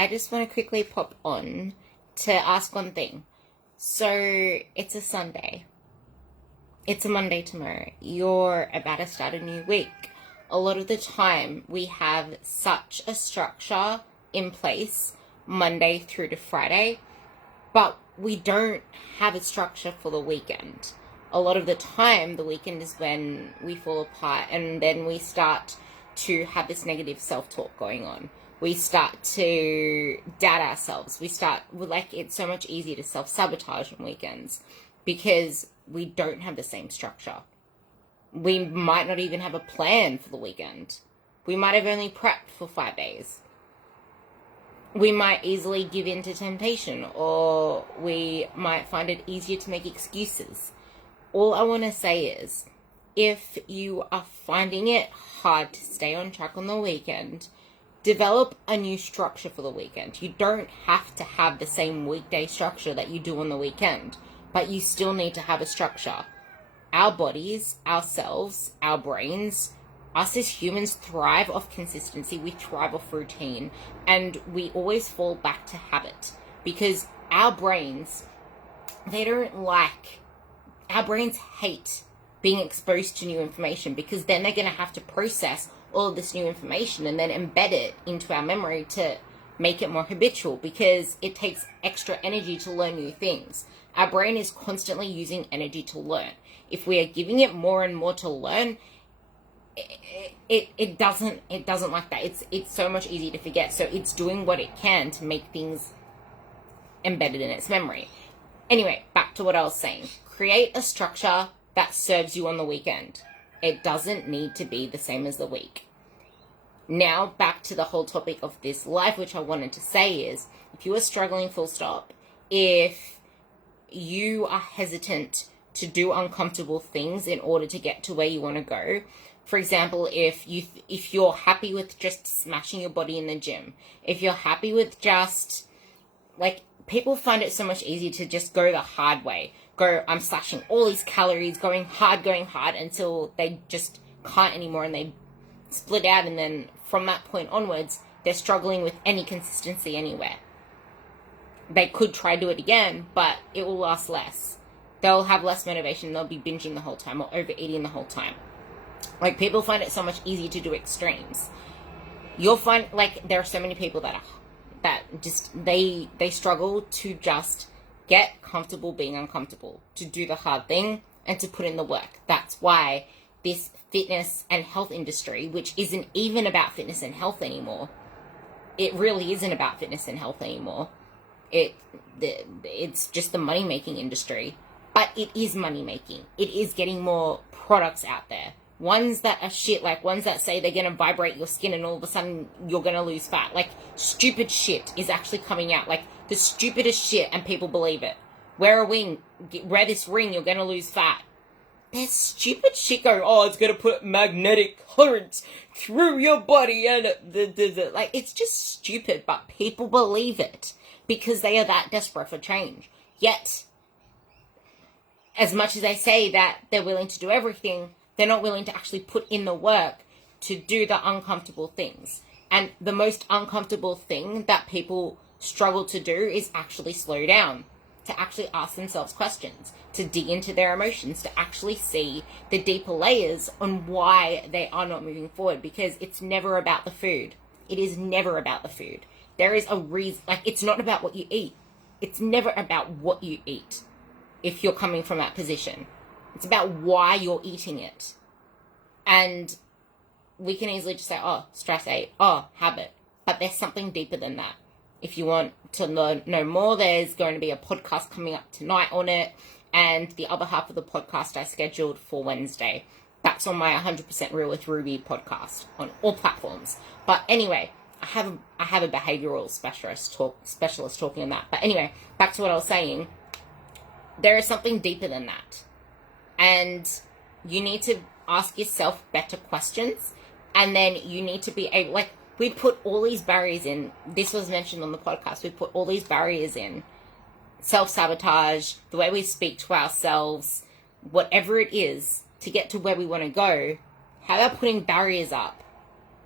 I just want to quickly pop on to ask one thing. So, it's a Sunday. It's a Monday tomorrow. You're about to start a new week. A lot of the time, we have such a structure in place, Monday through to Friday, but we don't have a structure for the weekend. A lot of the time, the weekend is when we fall apart, and then we start to have this negative self-talk going on. We start to doubt ourselves. It's so much easier to self-sabotage on weekends because we don't have the same structure. We might not even have a plan for the weekend. We might have only prepped for 5 days. We might easily give in to temptation, or we might find it easier to make excuses. All I want to say is, if you are finding it hard to stay on track on the weekend, develop a new structure for the weekend. You don't have to have the same weekday structure that you do on the weekend, but you still need to have a structure. Our bodies, ourselves, our brains, us as humans thrive off consistency. We thrive off routine, and we always fall back to habit because our brains hate being exposed to new information, because then they're going to have to process all of this new information and then embed it into our memory to make it more habitual, because it takes extra energy to learn new things. Our brain is constantly using energy to learn. If we are giving it more and more to learn, it doesn't like that. It's so much easier to forget. So it's doing what it can to make things embedded in its memory. Anyway, back to what I was saying. Create a structure that serves you on the weekend. It doesn't need to be the same as the week. Now, back to the whole topic of this life, which I wanted to say is, if you are struggling full stop, if you are hesitant to do uncomfortable things in order to get to where you want to go, for example, if you're happy with just smashing your body in the gym, if you're happy with just, people find it so much easier to just go the hard way. I'm slashing all these calories, going hard until they just can't anymore and they split out, and then from that point onwards, they're struggling with any consistency anywhere. They could try to do it again, but it will last less. They'll have less motivation, they'll be binging the whole time or overeating the whole time. People find it so much easier to do extremes. You'll find, there are so many people that they struggle to just get comfortable being uncomfortable, to do the hard thing and to put in the work. That's why this fitness and health industry, which isn't even about fitness and health anymore, it really isn't about fitness and health anymore. It's just the money-making industry, but it is money-making. It is getting more products out there. Ones that are shit, ones that say they're going to vibrate your skin and all of a sudden you're going to lose fat. Stupid shit is actually coming out. The stupidest shit, and people believe it. Wear this ring, you're going to lose fat. There's stupid shit going, it's going to put magnetic currents through your body, and it's just stupid, but people believe it because they are that desperate for change. Yet, as much as they say that they're willing to do everything, they're not willing to actually put in the work to do the uncomfortable things. And the most uncomfortable thing that people struggle to do is actually slow down, to actually ask themselves questions, to dig into their emotions, to actually see the deeper layers on why they are not moving forward, because it's never about the food. It is never about the food. There is a reason, it's not about what you eat. It's never about what you eat if you're coming from that position. It's about why you're eating it. And we can easily just say, stress ate, habit. But there's something deeper than that. If you want to know more, there's going to be a podcast coming up tonight on it. And the other half of the podcast I scheduled for Wednesday. That's on my 100% Real with Ruby podcast on all platforms. But anyway, I have a behavioral specialist talking on that. But anyway, back to what I was saying. There is something deeper than that. And you need to ask yourself better questions. And then you need to be able, we put all these barriers in. This was mentioned on the podcast. We put all these barriers in. Self-sabotage, the way we speak to ourselves, whatever it is, to get to where we want to go. How about putting barriers up?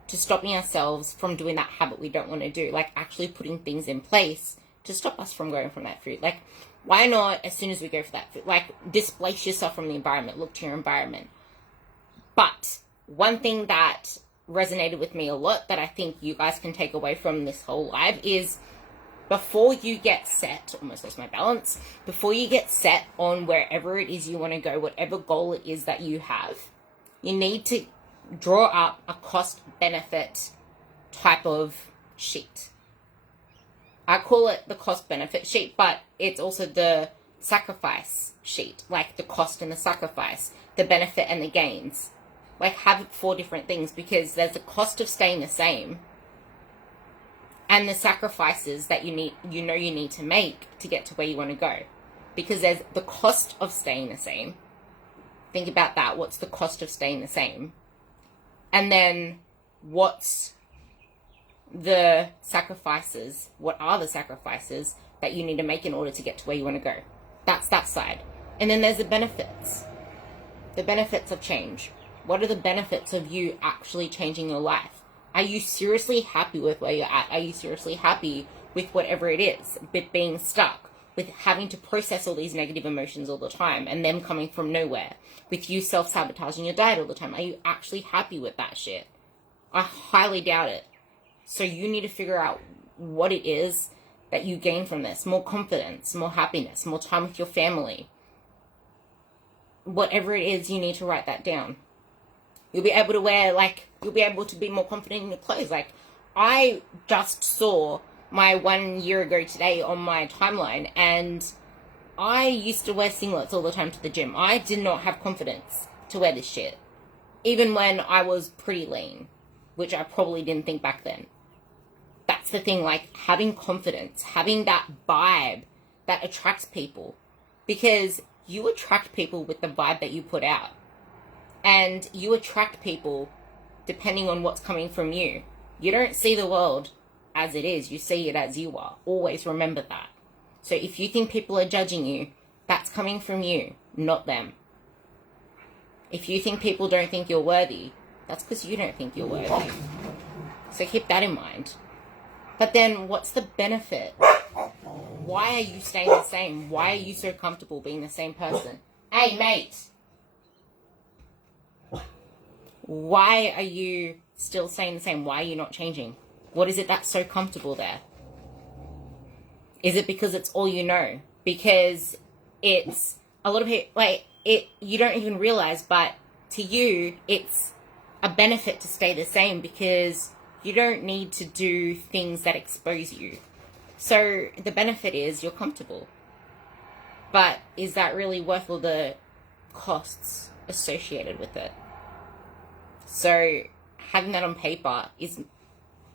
to stopping ourselves from doing that habit we don't want to do, like actually putting things in place to stop us from going from that food. Like, why not, as soon as we go for that food, like, displace yourself from the environment, look to your environment. But one thing that resonated with me a lot that I think you guys can take away from this whole live is, before you get set, almost lost my balance, before you get set on wherever it is you want to go, whatever goal it is that you have, you need to draw up a cost benefit type of sheet. I call it the cost benefit sheet, but it's also the sacrifice sheet, like the cost and the sacrifice, the benefit and the gains. Like, have 4 different things, because there's the cost of staying the same and the sacrifices that you need to make to get to where you want to go. Because there's the cost of staying the same. Think about that. What's the cost of staying the same? And then what's the sacrifices? What are the sacrifices that you need to make in order to get to where you want to go? That's that side. And then there's the benefits. The benefits of change. What are the benefits of you actually changing your life? Are you seriously happy with where you're at? Are you seriously happy with whatever it is? With being stuck, with having to process all these negative emotions all the time and them coming from nowhere, with you self-sabotaging your diet all the time. Are you actually happy with that shit? I highly doubt it. So you need to figure out what it is that you gain from this. More confidence, more happiness, more time with your family. Whatever it is, you need to write that down. You'll be able to you'll be able to be more confident in your clothes. Like, I just saw my 1 year ago today on my timeline, and I used to wear singlets all the time to the gym. I did not have confidence to wear this shit, even when I was pretty lean, which I probably didn't think back then. That's the thing, like, having confidence, having that vibe that attracts people, because you attract people with the vibe that you put out. And you attract people depending on what's coming from you. You don't see the world as it is. You see it as you are. Always remember that. So if you think people are judging you, that's coming from you, not them. If you think people don't think you're worthy, that's because you don't think you're worthy. So keep that in mind. But then what's the benefit? Why are you staying the same? Why are you so comfortable being the same person? Hey, mate. Why are you still staying the same? Why are you not changing? What is it that's so comfortable there? Is it because it's all you know? Because it's a lot of people, like, you don't even realize, but to you, it's a benefit to stay the same because you don't need to do things that expose you. So the benefit is you're comfortable. But is that really worth all the costs associated with it? So having that on paper is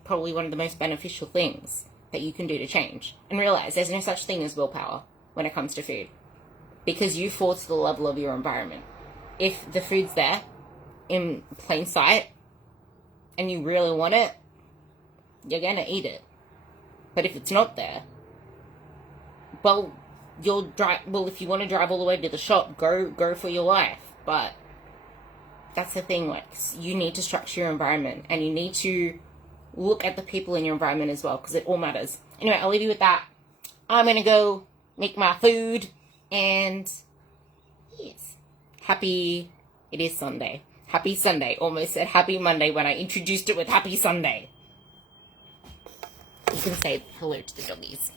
probably one of the most beneficial things that you can do to change. And realize there's no such thing as willpower when it comes to food, because you fall to the level of your environment. If the food's there in plain sight and you really want it, you're going to eat it. But if it's not there, well, if you want to drive all the way to the shop, go for your life. But that's the thing, like, you need to structure your environment, and you need to look at the people in your environment as well, because it all matters. Anyway, I'll leave you with that. I'm going to go make my food, and yes, it is Sunday. Happy Sunday. Almost said happy Monday when I introduced it with happy Sunday. You can say hello to the doggies.